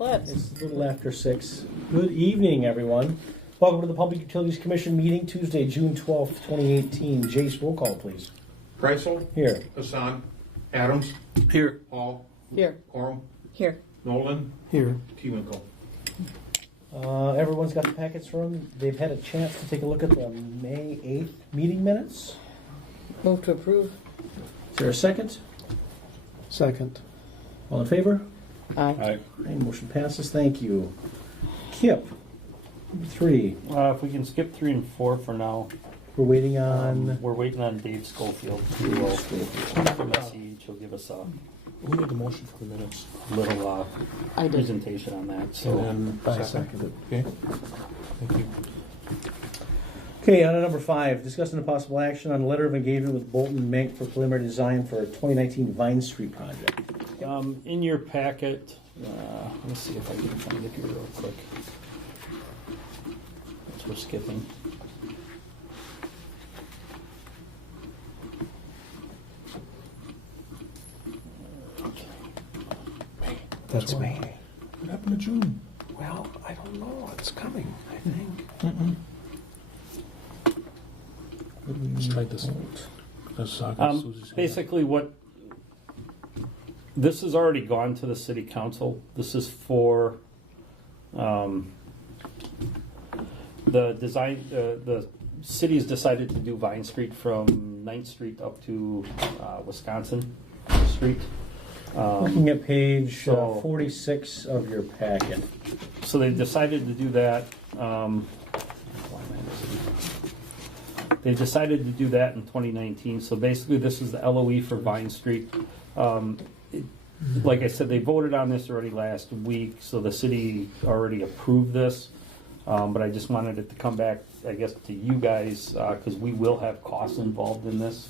It's a little after 6. Good evening, everyone. Welcome to the Public Utilities Commission meeting, Tuesday, June 12th, 2018. Jace, roll call, please. Kreisel. Here. Hassan. Adams. Here. Hall. Here. Corum. Here. Nolan. Here. Tewinkle. Everyone's got the packets for them. They've had a chance to take a look at the May 8th meeting minutes. Move to approve. Is there a second? Second. All in favor? Aye. Aye, motion passes. Thank you. Kip, number 3. If we can skip 3 and 4 for now. We're waiting on... We're waiting on Dave Schofield to from SEH. He'll give us a Who made the motion for the minutes? little I did. presentation on that. So And I seconded. Okay. Thank you. Okay, on to number 5, discussing the possible action on a letter of engagement with Bolton Mink for preliminary design for a 2019 Vine Street project. in your packet, let me see if I can find it here real quick. That's we're skipping. That's me. What happened to June? Well, I don't know. It's coming, I think. Slide this out. Basically, this has already gone to the city council. This is for the design. The city has decided to do Vine Street from 9th Street up to Wisconsin Street. Looking at page so- 46 of your packet. So they decided to do that. They decided to do that in 2019. So basically, this is the LOE for Vine Street. Like I said, they voted on this already last week, so the city already approved this. But I just wanted it to come back, I guess, to you guys because we will have costs involved in this,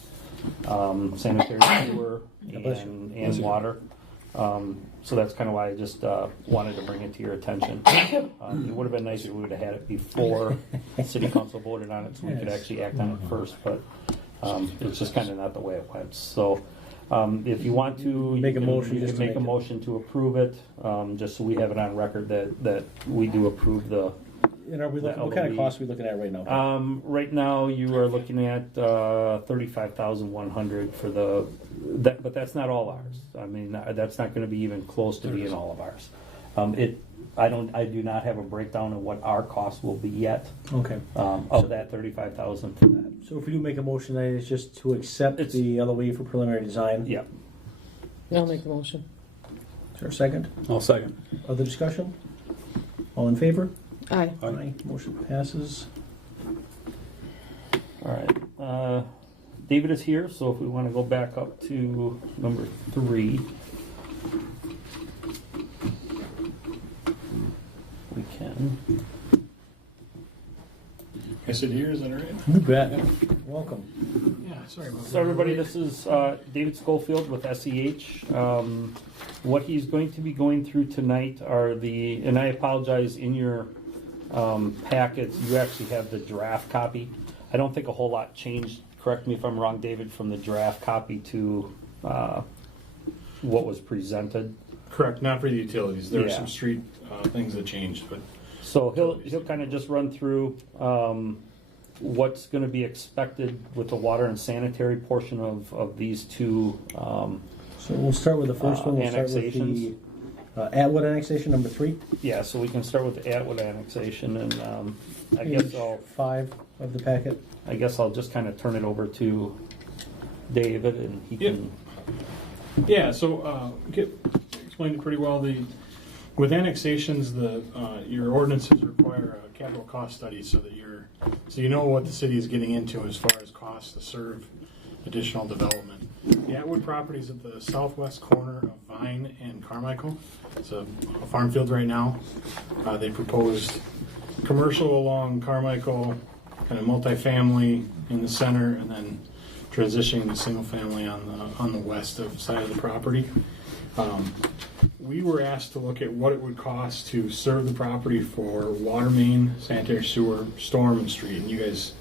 sanitary sewer and water. So that's kind of why I just wanted to bring it to your attention. It would have been nice if we would have had it before city council voted on it, so we could actually act on it first. But it's just kind of not the way it went. So if you want to Make a motion you just can to make make a it- motion to approve it, just so we have it on record that we do approve the. And are we looking, what kind of costs are we looking at right now? Right now, you are looking at 35,100 for that, but that's not all ours. I mean, that's not going to be even close to being all of ours. I do not have a breakdown of what our cost will be yet. Okay. Of that 35,000 for that. So if we do make a motion, that is just to accept It's- the LOE for preliminary design. Yeah. I'll make the motion. Is there a second? I'll second. Other discussion? All in favor? Aye. Aye. Motion passes. All right. David is here, so if we want to go back up to number 3, we can. I said here, is that all right? You bet. Welcome. Yeah, sorry about that. So everybody, this is David Schofield with SEH. What he's going to be going through tonight are and I apologize, in your packets, you actually have the draft copy. I don't think a whole lot changed, correct me if I'm wrong, David, from the draft copy to what was presented. Correct, not for the utilities. There are Yeah. some street things that changed, but So he'll kind of just run through what's going to be expected with the water and sanitary portion of these two. So we'll start with the first one. We'll start with the Annexations. Atwood annexation, number 3. Yeah, so we can start with the Atwood annexation, and I Page guess 5 of the packet. I'll just kind of turn it over to David, and he Yep. can. yeah. So Kip explained it pretty well. With annexations, your ordinances require a capital cost study so you know what the city is getting into as far as costs to serve additional development. The Atwood property is at the southwest corner of Vine and Carmichael. It's a farm field right now. They proposed commercial along Carmichael, kind of multifamily in the center, and then transitioning to single family on the west side of the property. We were asked to look at what it would cost to serve the property for water main, sanitary sewer, storm, and street. And you guys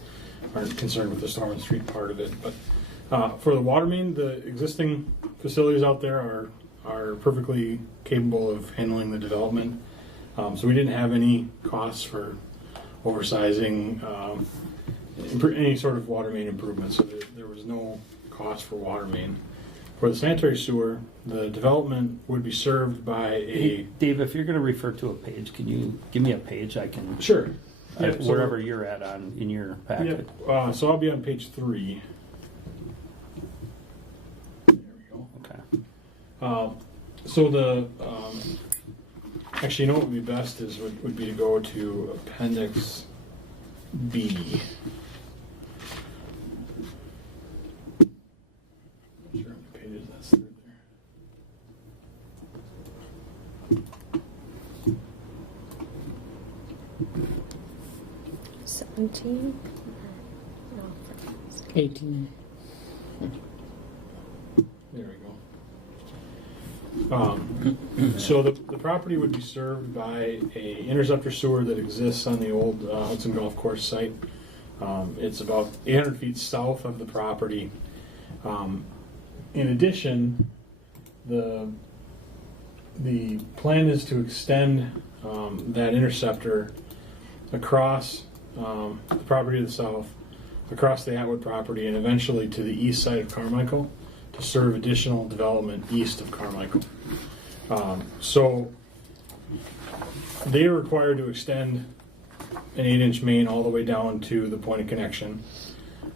aren't concerned with the storm and street part of it, but for the water main, the existing facilities out there are are perfectly capable of handling the development. So we didn't have any costs for oversizing any sort of water main improvements. So there was no cost for water main. For the sanitary sewer, the development would be served by a... Dave, if you're going to refer to a page, can you give me a page I can... Sure. Yep, so- wherever you're at in your packet. Yep. So I'll be on page 3. There we go. Okay. So the actually, you know what would be best is would be to go to Appendix B. Not sure how many pages that's through there. 17? No, 18. There we go. So the property would be served by a interceptor sewer that exists on the old Hudson Golf Course site. It's about 800 feet south of the property. In addition, the plan is to extend that interceptor across the property to the south, across the Atwood property, and eventually to the east side of Carmichael to serve additional development east of Carmichael. So they are required to extend an 8-inch main all the way down to the point of connection,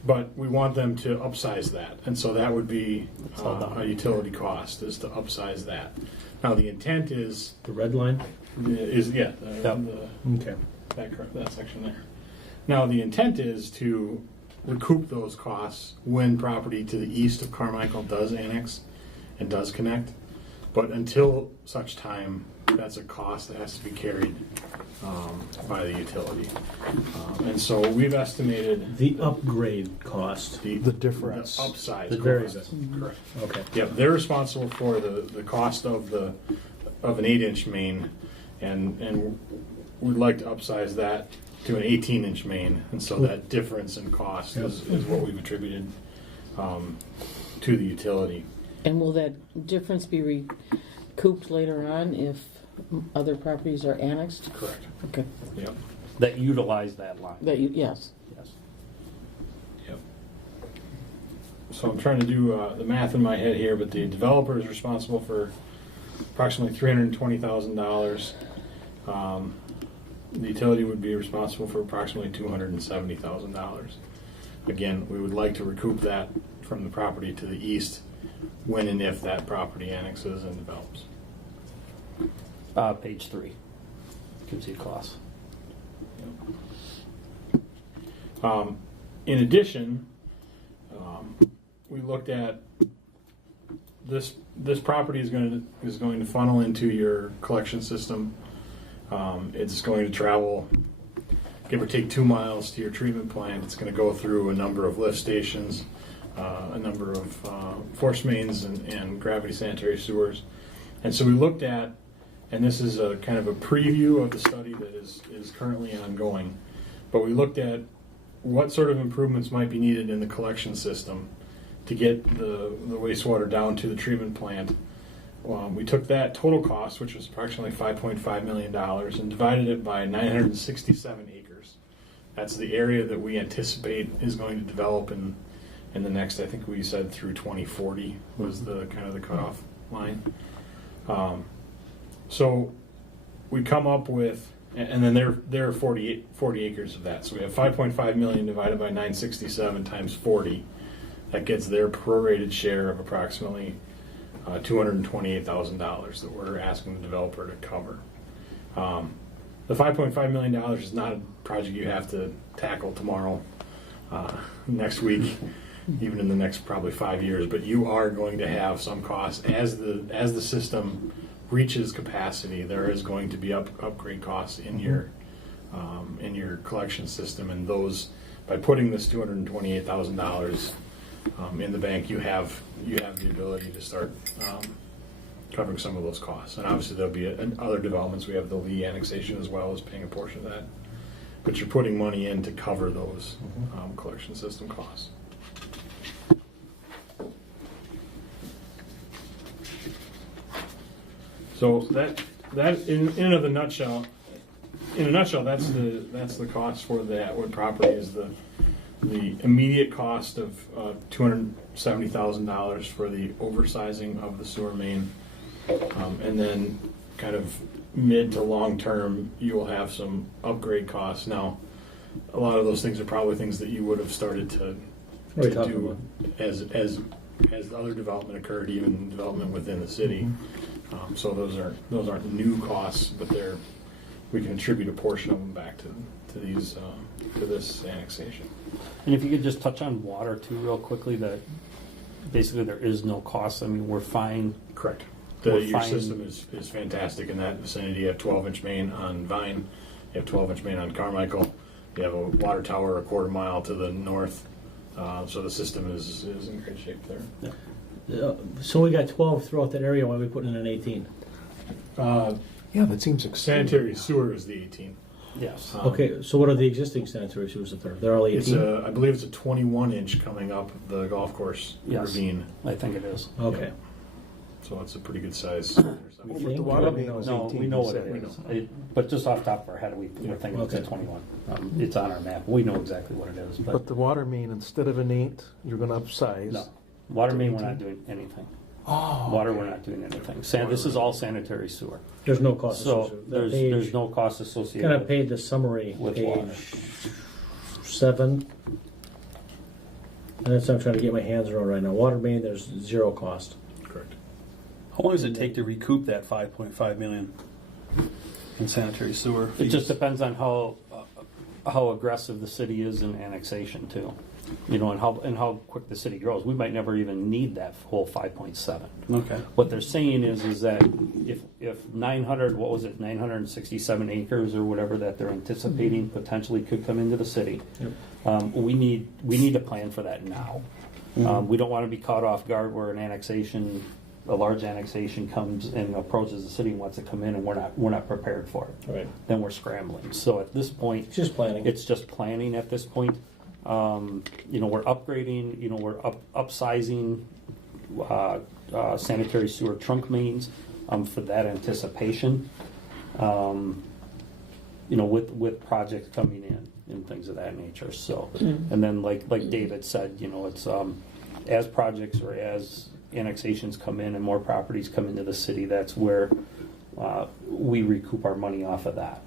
but we want them to upsize that, and so that would be a utility cost, is to upsize that. Now the intent is The red line? that section there. Now the intent is to recoup those costs when property to the east of Carmichael does annex and does connect, but until such time, that's a cost that has to be carried by the utility. And so we've estimated The upgrade cost. the difference. the upsize The cost. variance. Correct. Okay. Yep, they're responsible for the cost of an 8-inch main, and we'd like to upsize that to an 18-inch main, and so that difference in cost is what we've attributed to the utility. And will that difference be recouped later on if other properties are annexed? Correct. Okay. Yep. That utilize that line. Yes. Yes. Yep. So I'm trying to do the math in my head here, but the developer is responsible for approximately $320,000. The utility would be responsible for approximately $270,000. Again, we would like to recoup that from the property to the east when and if that property annexes and develops. Page 3 gives you a cost. In addition, we looked at this property is going to funnel into your collection system. It's going to travel, give or take, 2 miles to your treatment plant. It's going to go through a number of lift stations, a number of force mains and gravity sanitary sewers. And so we looked at, and this is a kind of a preview of the study that is currently ongoing, but we looked at what sort of improvements might be needed in the collection system to get the wastewater down to the treatment plant. We took that total cost, which was approximately $5.5 million, and divided it by 967 acres. That's the area that we anticipate is going to develop in the next, I think we said through 2040 was the kind of the cutoff line. So we come up with, and then there are 40 acres of that. So we have 5.5 million divided by 967 times 40. That gets their prorated share of approximately $228,000 that we're asking the developer to cover. The $5.5 million is not a project you have to tackle tomorrow, next week, even in the next probably 5 years. But you are going to have some costs as the system reaches capacity. There is going to be upgrade costs in your collection system, and those, by putting this $228,000 in the bank, you have the ability to start covering some of those costs. And obviously there'll be other developments. We have the Lee annexation as well as paying a portion of that. But you're putting money in to cover those collection system costs. So that in a nutshell, that's the cost for the Atwood property is the immediate cost of $270,000 for the oversizing of the sewer main, and then kind of mid to long term, you will have some upgrade costs. Now, a lot of those things are probably things that you would have started to do as the other development occurred, even development within the city. So those aren't new costs, but we can attribute a portion of them back to this annexation. And if you could just touch on water too, real quickly, that basically there is no cost. I mean, we're fine. Correct. We're Your fine. system is fantastic in that vicinity. You have 12-inch main on Vine. You have 12-inch main on Carmichael. You have a water tower a quarter mile to the north. So the system is in great shape there. Yeah. So we got 12 throughout that area. Why are we putting in an 18? Yeah, that seems exciting. Sanitary sewer is the 18. Yes. Okay, so what are the existing sanitary sewers that they're all 18? It's I believe it's a 21-inch coming up the golf course Yes. ravine. I think it is. Okay. So it's a pretty good size. You But think? the water main was No, 18. we know you what said. it is. But just off the top of our head, we're thinking it's a Okay. 21. It's on our map. We know exactly what it is. But the water main, instead of an 8, you're going to upsize. No. Water main, we're not doing anything. Oh. Water, we're not doing anything. This is all sanitary sewer. There's no cost So associated. That there's no cost associated Kind of with paid the summary, with page water. 7. And that's what I'm trying to get my hands around right now. Water main, there's 0 cost. Correct. How long does it take to recoup that 5.5 million in sanitary sewer It fees? just depends on how aggressive the city is in annexation too. You know, and how quick the city grows. We might never even need that whole 5.7. Okay. What they're saying is that if 967 acres or whatever that they're anticipating potentially could come into the city, we need to plan for that now. We don't want to be caught off guard where a large annexation comes and approaches the city and wants to come in, and we're not prepared for it. Right. Then we're scrambling. So at this point, It's just planning. it's just planning at this point. We're upgrading, we're upsizing sanitary sewer trunk mains for that anticipation. With projects coming in and things of that nature. So, and then like David said, it's as projects or as annexations come in and more properties come into the city, that's where we recoup our money off of that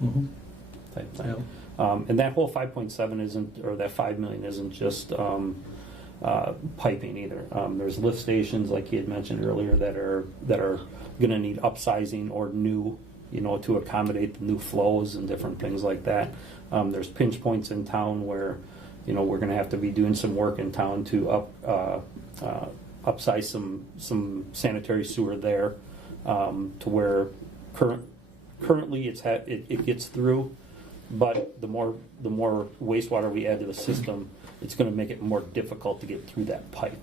type thing. Yeah. And that whole 5.7 or that 5 million isn't just piping either. There's lift stations, like he had mentioned earlier, that are going to need upsizing or new, to accommodate the new flows and different things like that. There's pinch points in town where, we're going to have to be doing some work in town to upsize some sanitary sewer there, to where currently it gets through. But the more wastewater we add to the system, it's going to make it more difficult to get through that pipe.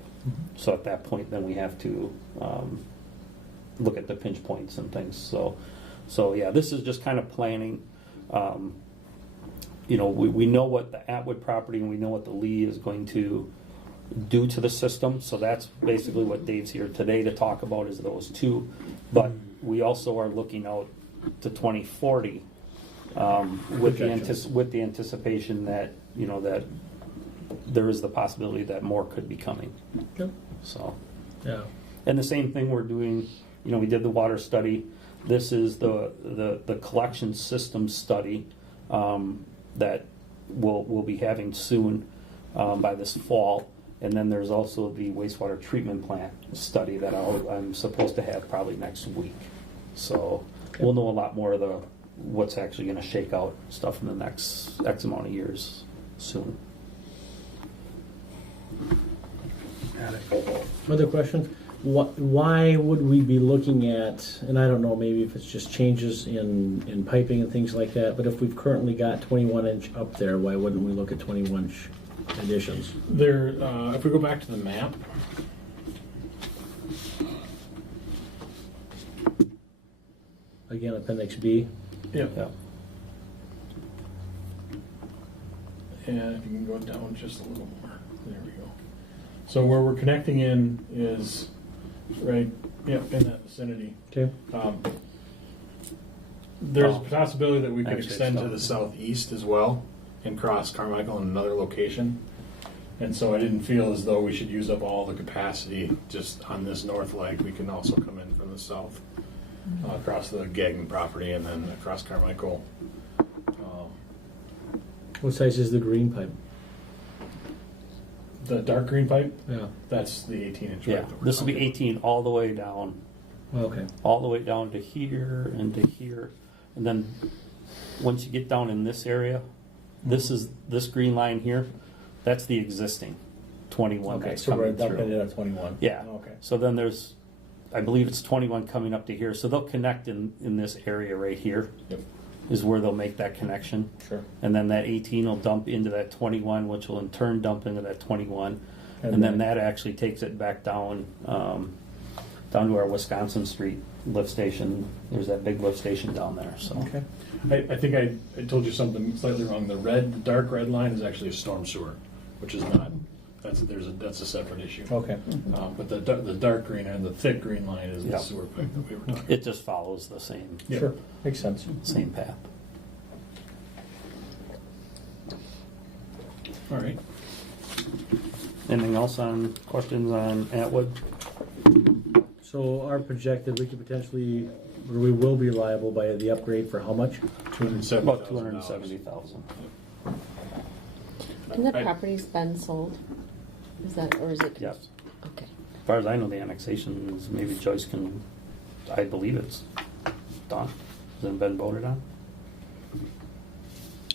So at that point, then we have to look at the pinch points and things. So yeah, this is just kind of planning. We know what the Atwood property and we know what the Lee is going to do to the system. So that's basically what Dave's here today to talk about, is those two. But we also are looking out to 2040. With the anticipation that that there is the possibility that more could be coming. Yep. So, Yeah. and the same thing we're doing. We did the water study. This is the collection system study that we'll be having soon by this fall. And then there's also the wastewater treatment plant study that I'm supposed to have probably next week. So we'll know a lot more of what's actually going to shake out stuff in the next X amount of years soon. Other question? Why would we be looking at, and I don't know, maybe if it's just changes in piping and things like that, but if we've currently got 21-inch up there, why wouldn't we look at 21-inch additions? There, if we go back to the map, Again, Appendix B. yeah, Yeah. and if you can go down just a little more, there we go. So where we're connecting in is right, in that vicinity. Okay. There's Oh. a possibility that we could Actually, extend to it's the southeast as well and cross Carmichael in another location. And so I didn't feel as though we should use up all the capacity just on this north leg. We can also come in from the south, across the Gagnon property and then across Carmichael. What size is the green pipe? The dark green pipe, Yeah. that's the 18-inch Yeah, pipe that we're this will be talking 18 all the way down, Okay. all the way down to here and to here. And then, once you get down in this area, this green line here, that's the existing 21 Okay, that's so we're coming dumping through. it at 21. Yeah. Okay. So then there's, I believe it's 21 coming up to here. So they'll connect in this area right here. Yep. Is where they'll make that connection. Sure. And then that 18 will dump into that 21, which will in turn dump into that 21. And then that actually takes it back down, down to our Wisconsin Street lift station. There's that big lift station down there, so. Okay. I think I told you something slightly wrong. The dark red line is actually a storm sewer, which is not. That's a separate issue. Okay. But the dark green and the thick green line is Yeah. the sewer pipe that we were talking. It just follows the same, Yeah. Sure. Makes sense. same path. All right. Anything else on questions on Atwood? So our projected, we could potentially, or we will be liable by the upgrade for how much? About 270,000. And the I- property's been sold? Is that, or is it? Yes. Okay. As far as I know, the annexations, maybe Joyce can, I believe it's done. Has it been voted on?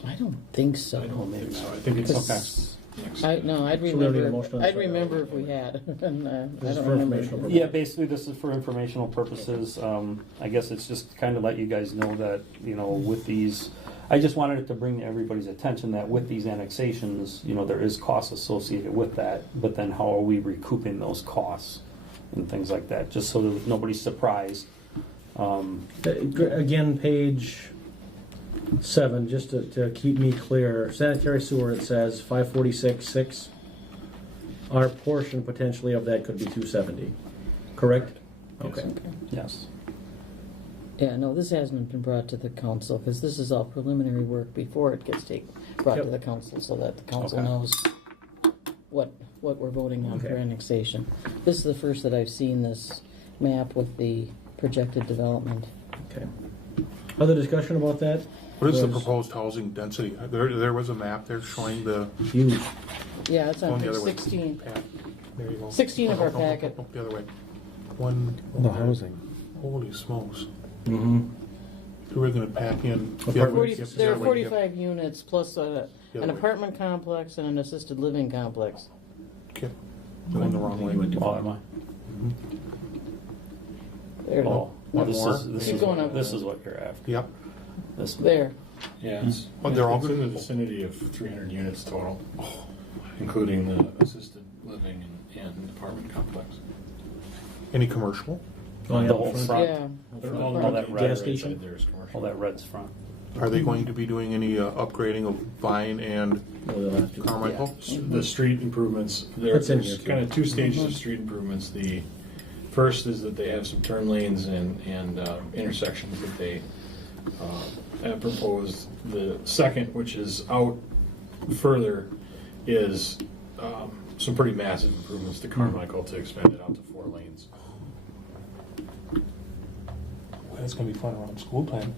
I don't think so. I don't maybe think so. not. I think it's Because- next. I'd So we don't need a remember, motion on I'd the- remember if we had, and I This is don't for remember. informational purposes. Yeah, basically this is for informational purposes. I guess it's just to kind of let you guys know that, with these, I just wanted it to bring to everybody's attention that with these annexations, there is costs associated with that, but then how are we recouping those costs and things like that, just so that nobody's surprised. Again, page 7, just to keep me clear, sanitary sewer, it says 546.6. Our portion potentially of that could be 270, correct? Yes. Okay. Yes. Yeah, no, this hasn't been brought to the council, because this is all preliminary work before it gets brought to Yep. the council, so that the council Okay. knows what we're voting on for Okay. annexation. This is the first that I've seen this map with the projected development. Okay. Other discussion about that? What is the Was proposed housing density? There was a map there showing the. Huge. Yeah, it's on Going the page other way. 16. Pat, there you go. 16 of our No, packet. The other way. One. The housing. Holy smokes. Mm-hmm. Who are going to pack in? the other way? 40, Yep, the there are other way, yep. 45 units plus The an other way. apartment complex and an assisted living complex. Okay. Going the wrong way. Oh, am I? There it is. Oh, One this more? is this Keep is going what, up. this is what you're after. Yep. This There. Yeah, it's, Oh, they're all it's in the good? vicinity of 300 units total, including the assisted living and apartment complex. Any commercial? Oh, yeah, The whole front. front. Yeah. They're All all that the red right station? side there is All commercial. that red's front. Are they going to be doing any upgrading of Vine and Oh, they'll have to. Carmichael? The street improvements, That's in here, there's too. kind of two stages of street improvements. The first is that they have some turn lanes and intersections that they have proposed. The second, which is out further, is some pretty massive improvements to Carmichael to expand it out to 4 lanes. Well, that's going to be fun around school time.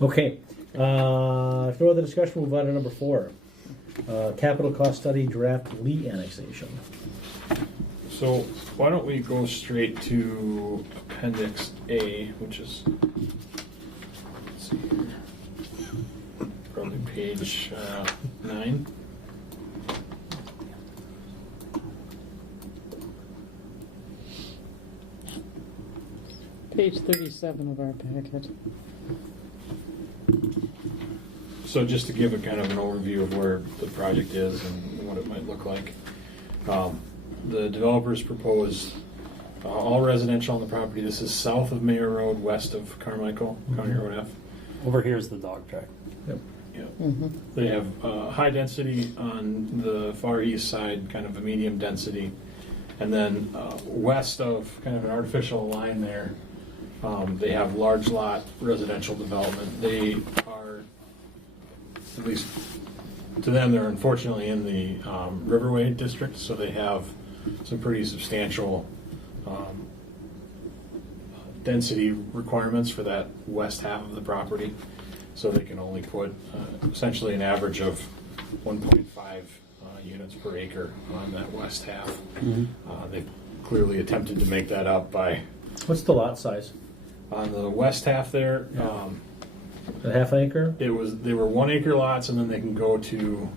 Okay. If no other discussion, we'll move on to number 4. Capital cost study draft Lee annexation. So why don't we go straight to Appendix A, which is, let's see here, probably page 9. Page 37 of our packet. So just to give a kind of an overview of where the project is and what it might look like. The developers proposed all residential on the property. This is south of Mayor Road, west of Carmichael, County Road F. Over here is the dog track. Yep. Yeah. Mm-hmm. They have high density on the far east side, kind of a medium density And then west of kind of an artificial line there, they have large lot residential development. They are, at least to them, they're unfortunately in the Riverway district, so they have some pretty substantial density requirements for that west half of the property. So they can only put essentially an average of 1.5 units per acre on that west half. They've clearly attempted to make that up by, What's the lot size? on the west half there, A half an acre? they were 1 acre lots, and then they can go to,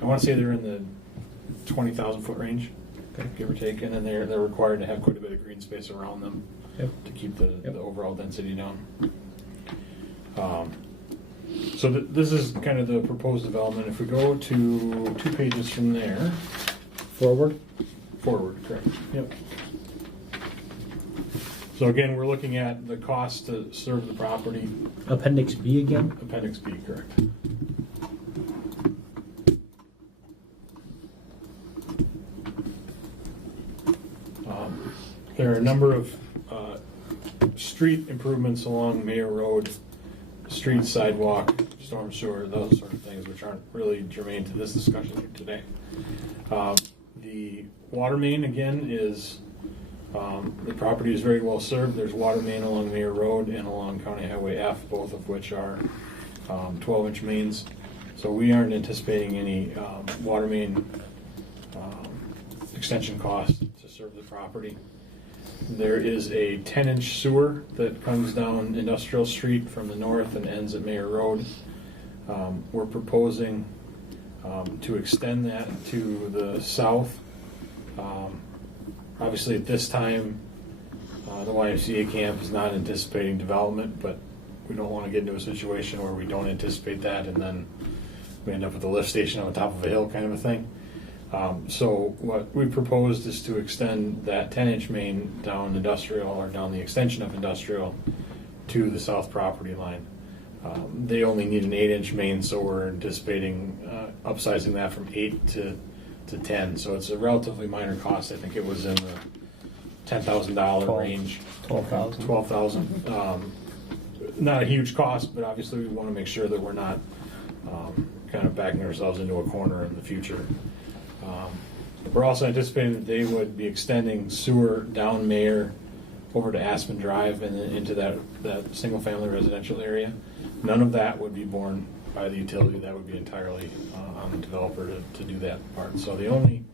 I want to say they're in the 20,000 foot range, give or take, and then they're required to have quite a bit of green space around them to keep the overall density down. So this is kind of the proposed development. If we go to 2 pages from there, Forward? forward, correct. Yep. So again, we're looking at the cost to serve the property. Appendix B again? Appendix B, correct. There are a number of street improvements along Mayor Road, street, sidewalk, storm sewer, those sort of things, which aren't really germane to this discussion here today. The water main, again, is, the property is very well served. There's water main along Mayor Road and along County Highway F, both of which are 12-inch mains. So we aren't anticipating any water main extension cost to serve the property. There is a 10-inch sewer that comes down Industrial Street from the north and ends at Mayor Road. We're proposing to extend that to the south. Obviously, at this time, the YMCA camp is not anticipating development, but we don't want to get into a situation where we don't anticipate that and then we end up with a lift station on the top of a hill kind of a thing. So what we proposed is to extend that 10-inch main down Industrial, or down the extension of Industrial, to the south property line. They only need an 8-inch main, so we're anticipating upsizing that from 8 to 10. So it's a relatively minor cost. I think it was in the $10,000 range. 12,000. 12,000. Not a huge cost, but obviously we want to make sure that we're not kind of backing ourselves into a corner in the future. We're also anticipating that they would be extending sewer down Mayor over to Aspen Drive and then into that single-family residential area. None of that would be borne by the utility. That would be entirely on the developer to do that part. So the only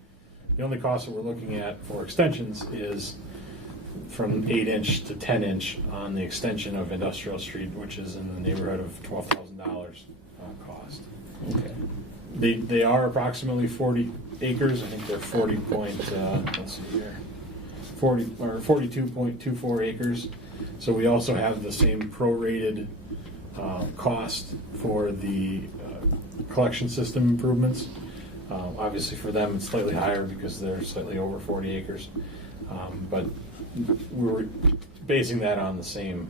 cost that we're looking at for extensions is from 8-inch to 10-inch on the extension of Industrial Street, which is in the neighborhood of $12,000 cost. Okay. They are approximately 40 acres. I think they're 42.24 acres. So we also have the same prorated cost for the collection system improvements. Obviously for them it's slightly higher because they're slightly over 40 acres. But we were basing that on the same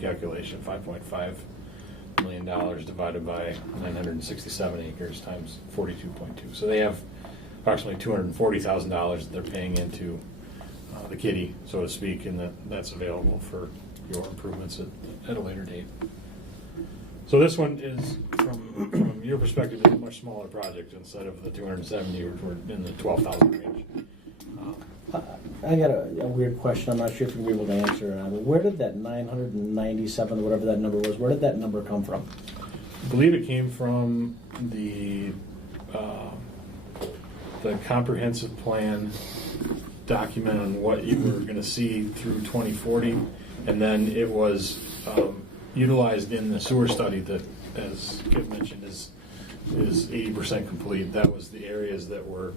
calculation, $5.5 million divided by 967 acres times 42.2. So they have approximately $240,000 that they're paying into the kitty, so to speak, and that's available for your improvements at a later date. So this one is, from your perspective, is a much smaller project. Instead of the 270, we're in the 12,000 range. I got a weird question. I'm not sure if you'll be able to answer it. Where did that 997, whatever that number was, where did that number come from? I believe it came from the comprehensive plan document on what you were going to see through 2040, and then it was utilized in the sewer study that, as Kip mentioned, is 80% complete. That was the areas that were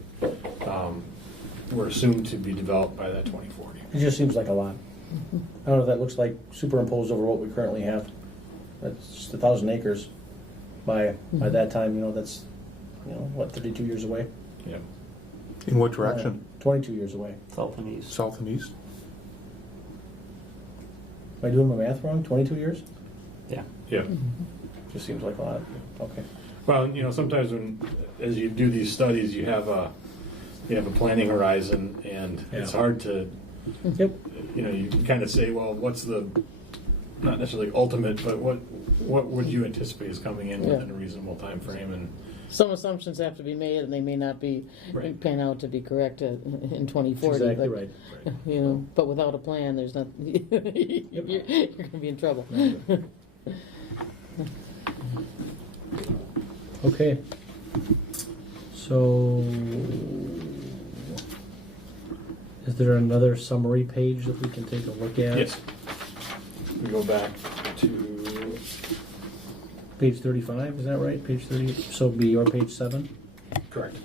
assumed to be developed by that 2040. It just seems like a lot. I don't know if that looks like superimposed over what we currently have. That's just 1,000 acres by that time. That's 32 years away. Yeah. In what direction? 22 years away. South and east. South and east? Am I doing my math wrong? 22 years? Yeah. Yeah. Just seems like a lot. Okay. Well, sometimes as you do these studies, you have you have a planning horizon, and it's Yeah. hard to, Yep. you kind of say, well, what's the, not necessarily ultimate, but what would you anticipate is coming in Yeah. within a reasonable time frame? And Some assumptions have to be made, and they may not be Right. pan out to be correct in 2040. Exactly but, right. You know, but without a plan, there's not. you're going to be in trouble. Okay. So, is there another summary page that we can take a look at? yes, we go back to Page 35, is that right? Page 30? So it'd be your page 7? correct.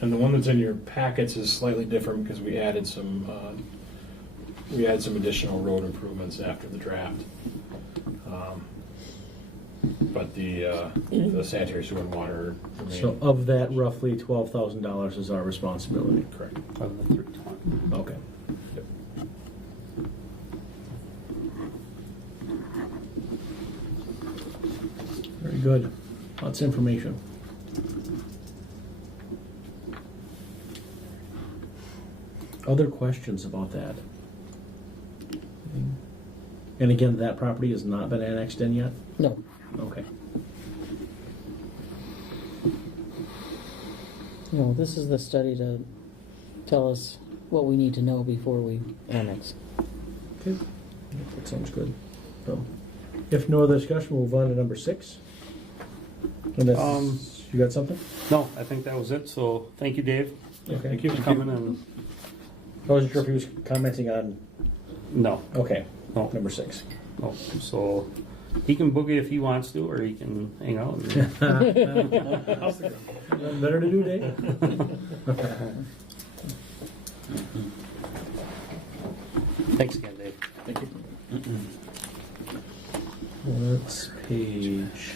And the one that's in your packets is slightly different because we added some additional road improvements after the draft. But the sanitary sewer and water remain. So of that, roughly $12,000 is our responsibility. Correct. Of the 320. Okay. Yep. Very good. Lots of information. Other questions about that? And again, that property has not been annexed in yet? No. Okay. No, this is the study to tell us what we need to know before we annex. Okay. That sounds good. So, if no other discussion, we'll move on to number 6. And that's, you got something? No, I think that was it. So thank you, Dave, Okay. Thank you. for coming. And I wasn't sure if he was commenting on, no, okay, no, number 6. no. So he can boogie if he wants to, or he can hang out. And, Better to do, Dave? thanks again, Dave. Thank you. Let's page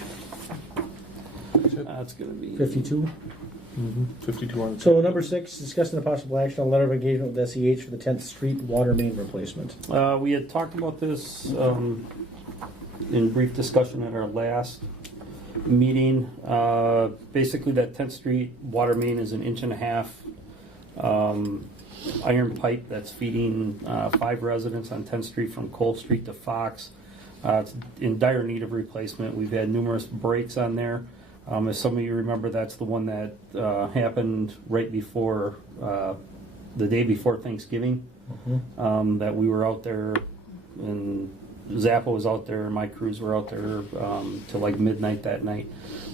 That's gonna be 52. 5,200. So number 6, discussing the possible action on letter of engagement with SEH for the 10th Street water main replacement. We had talked about this in brief discussion at our last meeting. Basically, that 10th Street water main is 1.5 inch iron pipe that's feeding 5 residents on 10th Street from Cole Street to Fox. It's in dire need of replacement. We've had numerous breaks on there. As some of you remember, that's the one that happened right before, the day before Thanksgiving. That we were out there, and Zappa was out there, and my crews were out there till like midnight that night.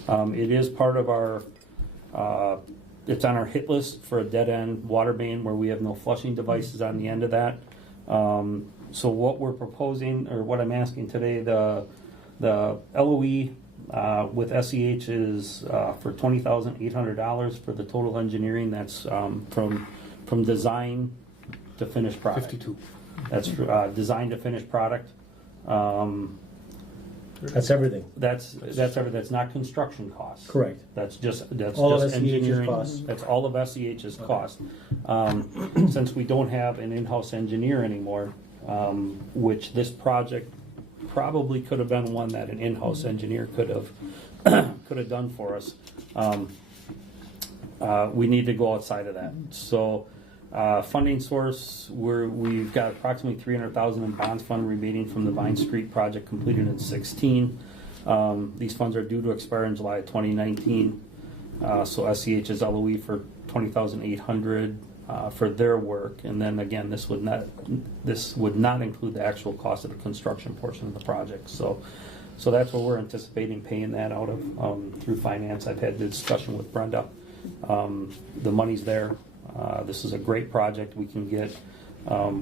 It is part of our, it's on our hit list for a dead end water main where we have no flushing devices on the end of that. So what we're proposing, or what I'm asking today, the LOE with SEH is for $20,800 for the total engineering. That's from design to finished product. 52. That's design to finished product. That's everything. That's everything. That's not construction costs. Correct. That's All of just SEH's engineering. costs. That's all of SEH's cost. Since we don't have an in-house engineer anymore, which this project probably could have been one that an in-house engineer could have done for us. We need to go outside of that. So funding source, we've got approximately $300,000 in bonds fund remaining from the Vine Street project completed in 2016. These funds are due to expire in July of 2019. So SEH is LOE for $20,800 for their work, and then again, this would not include the actual cost of the construction portion of the project. So that's what we're anticipating paying that out of through finance. I've had the discussion with Brenda. The money's there. This is a great project. We can get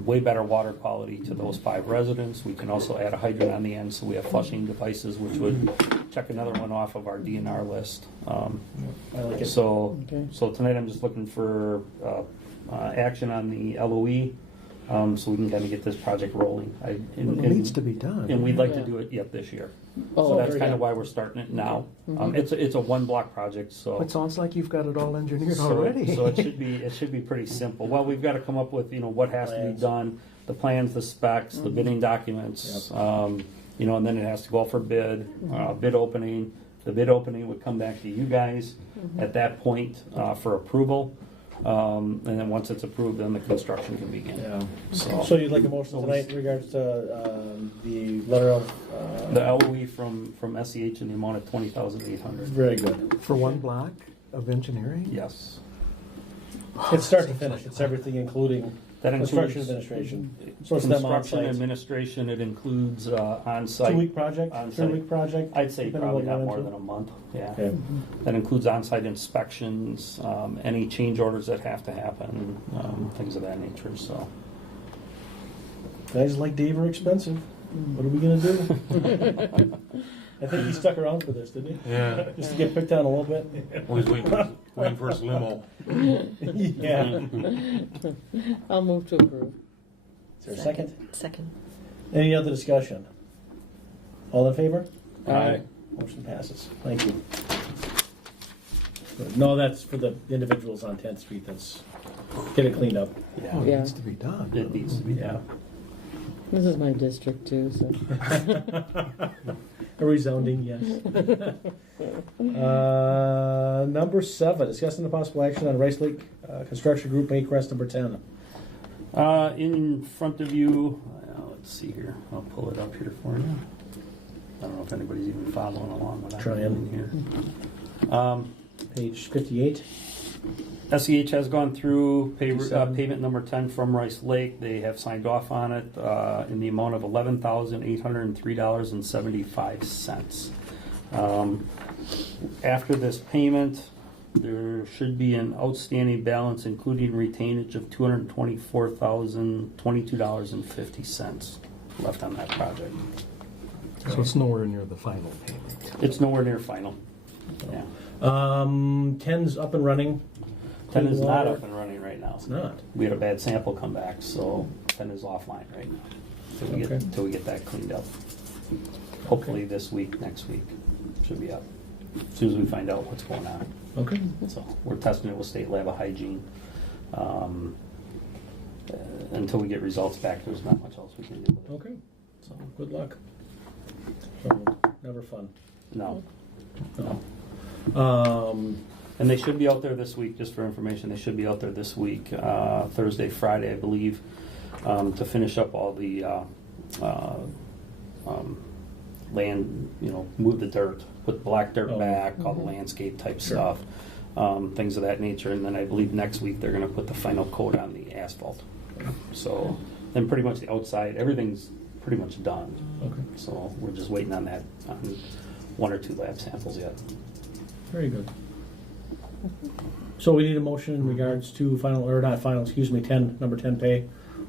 way better water quality to those 5 residents. We can also add a hydrant on the end, so we have flushing devices, which would check another one off of our DNR list. I like it. So Okay. tonight I'm just looking for action on the LOE, so we can kind of get this project rolling. It needs to be done. And we'd like to Yeah. do it this year. Oh, So that's very kind good. of why we're starting it now. It's a 1 block project, so. It sounds like you've got it all engineered So already. it should be pretty simple. Well, we've got to come up with what has to be Plans. done, the plans, the specs, the bidding documents, and then it has to go out for bid, bid opening, the bid opening would come back to you guys at that point for approval. And then once it's approved, then the construction can begin. Yeah. So, So you'd like a motion tonight in regards to the letter of? the LOE from SEH in the amount of $20,800. Very good. For one block of engineering? Yes. It's start to finish. It's everything, including That construction includes administration. So it's them construction on-site. administration. It includes on-site. 2-week project, On-site. 3-week project? I'd say depending probably on not what more you're than a month. Yeah. Okay. That includes on-site inspections, any change orders that have to happen, things of that nature. So Guys like Dave are expensive. What are we gonna do? I think he stuck around for this, didn't he? Yeah. Just to get picked on a little bit. Always waiting for his limo. Yeah. I'll move to approve. Is there a second? Second. Any other discussion? All in favor? Aye. Motion passes. Thank you. Good. No, that's for the individuals on 10th Street. That's, get it cleaned up. Oh, yeah, it Yeah. needs to be done. it needs to be. Yeah. This is my district too, so. A resounding yes. Number 7, discussing the possible action on Rice Lake Construction Group May Request number 10. In front of you, let's see here. I'll pull it up here for you. I don't know if anybody's even following along with that. Trying. Here. Page 58. SEH has gone through 57. payment number 10 from Rice Lake. They have signed off on it in the amount of $11,803.75. After this payment, there should be an outstanding balance, including retainage, of $224,022.50 left on that project. So it's nowhere near the final payment. It's nowhere near final. Yeah. 10's up and running. 10 is not Water. up and running right now. It's not. We had a bad sample come back, so 10 is offline right now Okay. until we get that cleaned up. Hopefully this week, next week, should be up. As soon as we find out what's going on. Okay. So we're testing it with State Lab of Hygiene. Until we get results back, there's not much else we can do with it. Okay. So, Good luck. So, never fun. no. No. And they should be out there this week, just for information. They should be out there this week, Thursday, Friday, I believe, to finish up all the land, move the dirt, put black dirt Oh. back, all the landscape type Sure. stuff, things of that nature. And then I believe next week they're going to put the final coat on the asphalt. So then pretty much the outside, everything's pretty much done. Okay. So we're just waiting on that, on 1 or 2 lab samples yet. Very good. So we need a motion in regards to final, or not final, excuse me, 10, number 10 pay,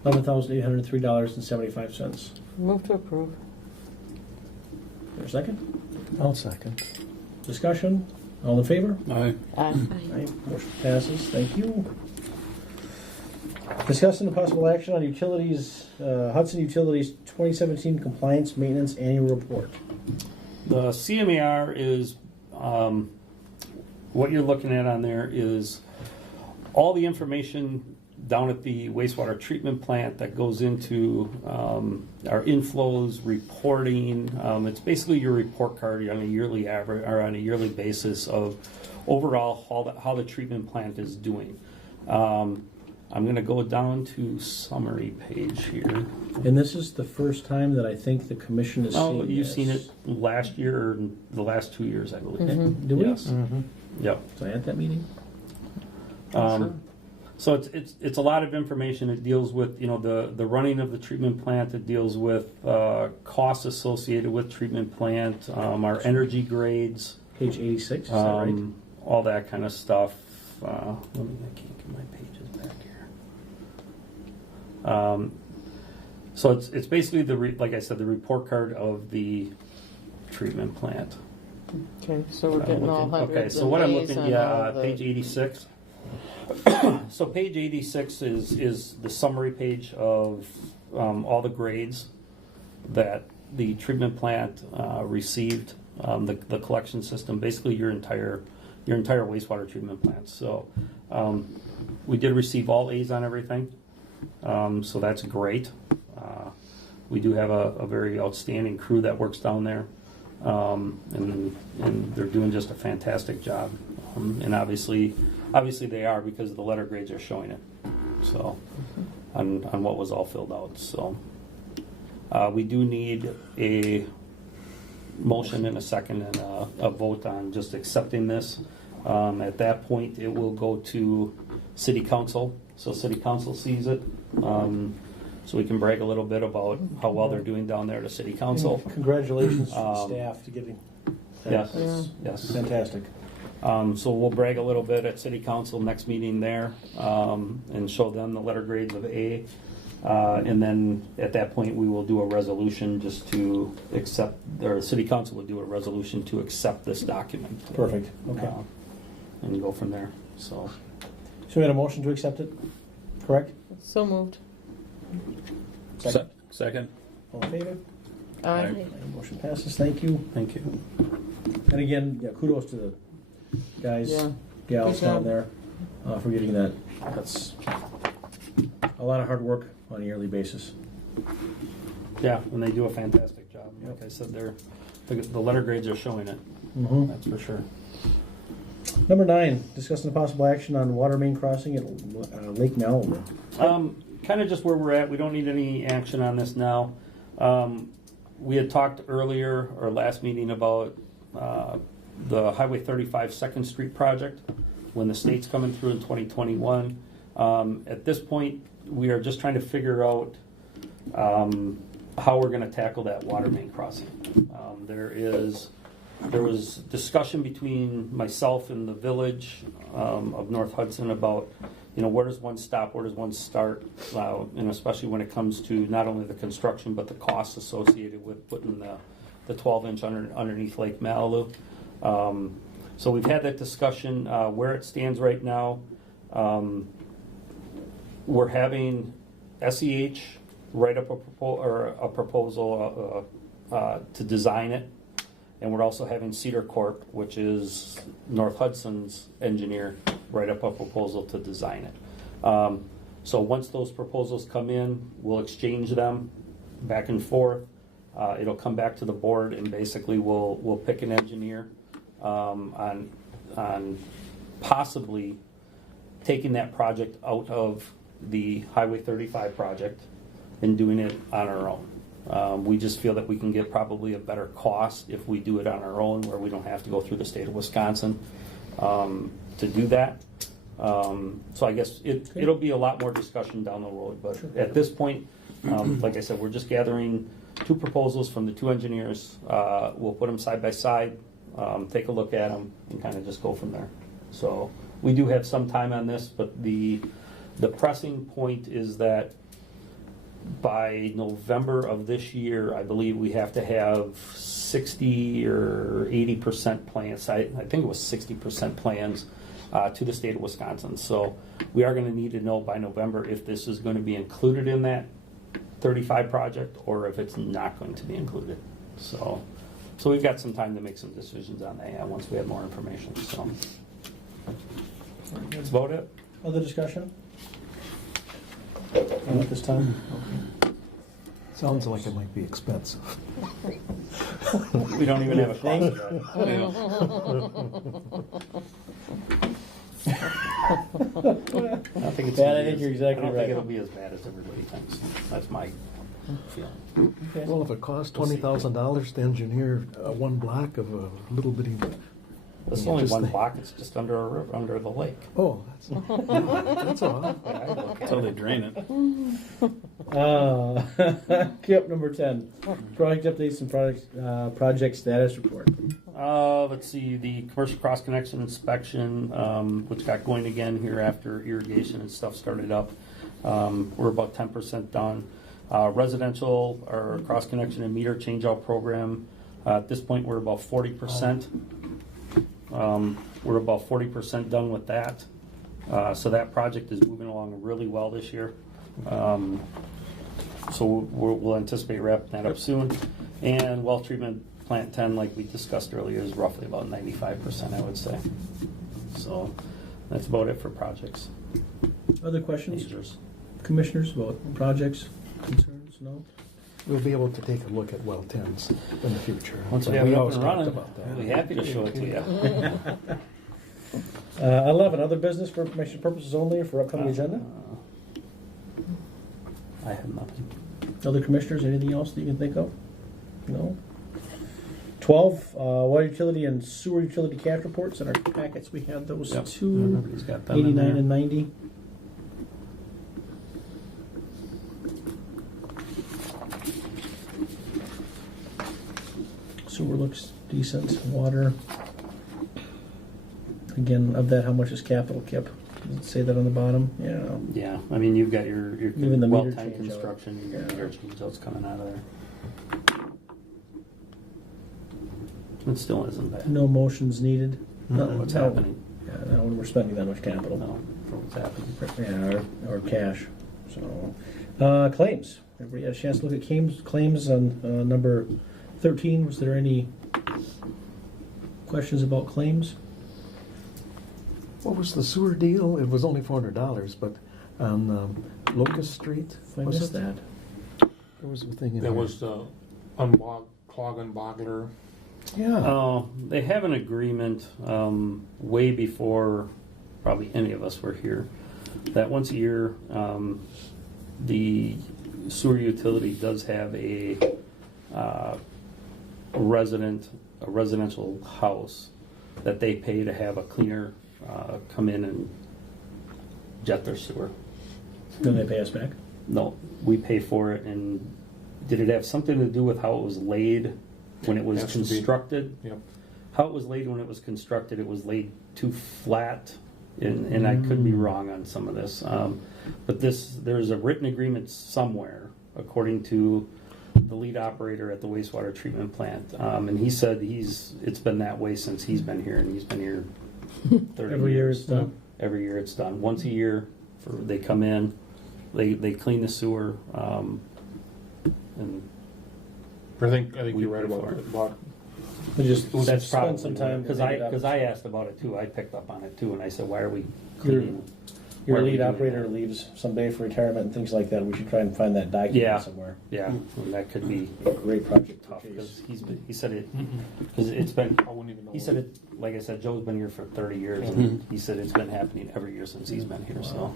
$11,803.75. Move to approve. Is there a second? I'll second. Discussion? All in favor? Aye. Aye. Aye. Motion passes. Thank you. Discussing the possible action on utilities, Hudson Utilities 2017 Compliance Maintenance Annual Report. The CMAR is, what you're looking at on there is all the information down at the wastewater treatment plant that goes into our inflows, reporting. It's basically your report card on a yearly average or on a yearly basis of overall how the treatment plant is doing. I'm going to go down to summary page here. And this is the first time that I think the commission has seen this. You've seen it last year or the last 2 years, I believe. Do we? Yes. Mm-hmm. Yep. Was I at that meeting? So it's a lot of information. It deals with the running of the treatment plant. It deals with costs associated with treatment plant, our energy grades, Page 86, is that right? all that kind of stuff. I can't get my pages back here. So it's basically like I said, the report card of the treatment plant. Okay, so we're getting all hundreds Okay, so and what I'm A's looking, on all the- page 86. So page 86 is the summary page of all the grades that the treatment plant received, the collection system, basically your entire wastewater treatment plant. So we did receive all A's on everything, so that's great. We do have a very outstanding crew that works down there. and they're doing just a fantastic job. And obviously they are, because the letter grades are showing it. So on what was all filled out. So we do need a motion and a second and a vote on just accepting this. At that point, it will go to City Council, so City Council sees it. So we can brag a little bit about how well they're doing down there to City Council. Congratulations to the staff to getting that. Yes, yes. Fantastic. So we'll brag a little bit at City Council next meeting there, and show them the letter grades of A. And then at that point, we will do a resolution just to accept, or City Council will do a resolution to accept this document. Perfect. Okay. And go from there. So So we had a motion to accept it, correct? So moved. Second. All in favor? Aye. Motion passes. Thank you. thank you. And again, yeah, kudos to the guys, Yeah. gals Good down job. there for getting that. That's a lot of hard work on a yearly basis. Yeah, and they do a fantastic job. Like I said, the letter grades are showing it. Mm-hmm. That's for sure. Number 9, discussing the possible action on water main crossing at Lake Malibu. Kind of just where we're at. We don't need any action on this now. We had talked earlier, or last meeting, about the Highway 35 2nd Street project when the state's coming through in 2021. At this point, we are just trying to figure out how we're going to tackle that water main crossing. There was discussion between myself and the village of North Hudson about, where does one stop, where does one start, and especially when it comes to not only the construction but the costs associated with putting the 12-inch underneath Lake Malibu. So we've had that discussion. Where it stands right now, we're having SEH write up a proposal to design it. And we're also having Cedar Corp, which is North Hudson's engineer, write up a proposal to design it. So once those proposals come in, we'll exchange them back and forth. It'll come back to the board, and basically we'll pick an engineer on possibly taking that project out of the Highway 35 project and doing it on our own. We just feel that we can get probably a better cost if we do it on our own, where we don't have to go through the state of Wisconsin to do that. So I guess it'll be a lot more discussion down the road. But at this point, like I said, we're just gathering 2 proposals from the 2 engineers. We'll put them side by side, take a look at them, and kind of just go from there. So we do have some time on this, but the pressing point is that by November of this year, I believe we have to have 60 or 80% plans. I think it was 60% plans to the state of Wisconsin. So we are going to need to know by November if this is going to be included in that 35 project or if it's not going to be included. So we've got some time to make some decisions on that once we have more information. So that's about it. Other discussion? Not at this time? Sounds like it might be expensive. We don't even have a cost yet. I think it's Yeah, I think you're exactly I don't right. think it'll be as bad as everybody thinks. That's my feeling. Well, if it costs $20,000 to engineer one block of a little bitty. This is only one block. It's just under a river, under the lake. Oh, that's all. Until they drain it. Yep, number 10. Project updates and project status report. Let's see, the commercial cross connection inspection, which got going again here after irrigation and stuff started up. We're about 10% done. Residential or cross connection and meter change out program. At this point, we're about 40%. We're about 40% done with that. So that project is moving along really well this year. So we'll anticipate wrapping that up soon. And well treatment plant 10, like we discussed earlier, is roughly about 95%, I would say. So that's about it for projects. Other questions? Majors. Commissioners about projects, concerns? No? we'll be able to take a look at well 10s in the future. Once we have it up always and talked running, about that. we'll be happy to show it to you. 11, other business for information purposes only for upcoming agenda. I have nothing. Other commissioners, anything else that you can think of? No? 12, water utility and sewer utility cash reports. In our packets, we have those Yep. two, Everybody's got them in 89 there. and 90. Sewer looks decent. Water. Again, of that, how much is capital kept? Does it say that on the bottom? Yeah. Yeah, I mean, you've got your Even the well meter tank change out. construction, you've got Yeah. meter change outs coming out of there. It still isn't bad. No motions needed. No, what's happening? Yeah, no, when we're spending that much capital. No, for what's happening. Yeah, or cash. So, claims. Everybody had a chance to look at claims on number 13. Was there any questions about claims? What was the sewer deal? It was only $400, but on Locust Street, If I missed that. There was a thing in That there. was the clog and boggler. Yeah. Oh, they have an agreement way before probably any of us were here that once a year the sewer utility does have a residential house that they pay to have a cleaner come in and jet their sewer. Then they pay us back. No, we pay for it. And did it have something to do with how it was laid when it was Has to be. constructed? Yep. How it was laid when it was constructed, it was laid too flat, and I could be wrong on some of this. But there's a written agreement somewhere, according to the lead operator at the wastewater treatment plant, and he said it's been that way since he's been here, and he's been here 30 Every year years. it's done. Every year it's done. Once a year, they come in, they clean the sewer, and I think We you're right pay for about We just that's spend probably some time. because I asked about it too. I picked up on it too, and I said, "Why are we cleaning?" Your why are we lead doing operator that? leaves someday for retirement and things like that. We should try and find that document Yeah. somewhere. Yeah, and that could be A great project tough to because chase. he said it because it's been. I wouldn't even know. He said it like I said. Joe's been here for 30 years, and he said it's been happening every year since he's been here. So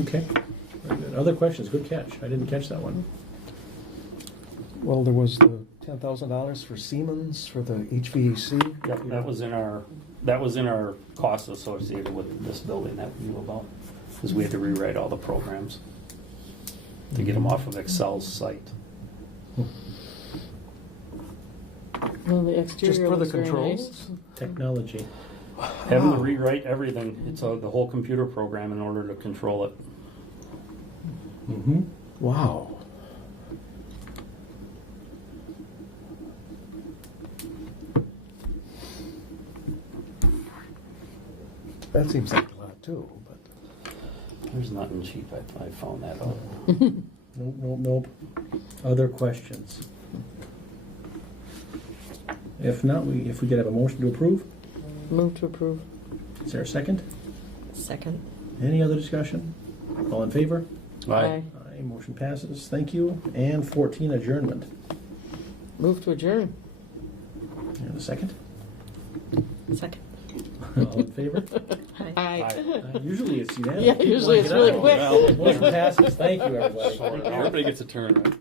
Okay. Very good. Other questions? Good catch. I didn't catch that one. Well, there was the $10,000 for Siemens for the HVAC. yep, that was in our costs associated with this building that we knew about because we had to rewrite all the programs to get them off of Excel's site. Well, the exterior Just for the looks very controls? nice. Technology. Having to rewrite everything. It's the whole computer program in order to control it. Mm-hmm. Wow. That seems like a lot too, but There's nothing cheap. I found that out. Nope. Other questions? If not, if we could have a motion to approve. Move to approve. Is there a second? Second. Any other discussion? All in favor? Aye. Aye. Motion passes. Thank you. And 14, adjournment. Move to adjourn. And a second? Second. All in favor? Aye. Usually it's unanimous. Yeah, usually it's really quick. Motion passes. Thank you, everybody. Everybody gets a turn, right?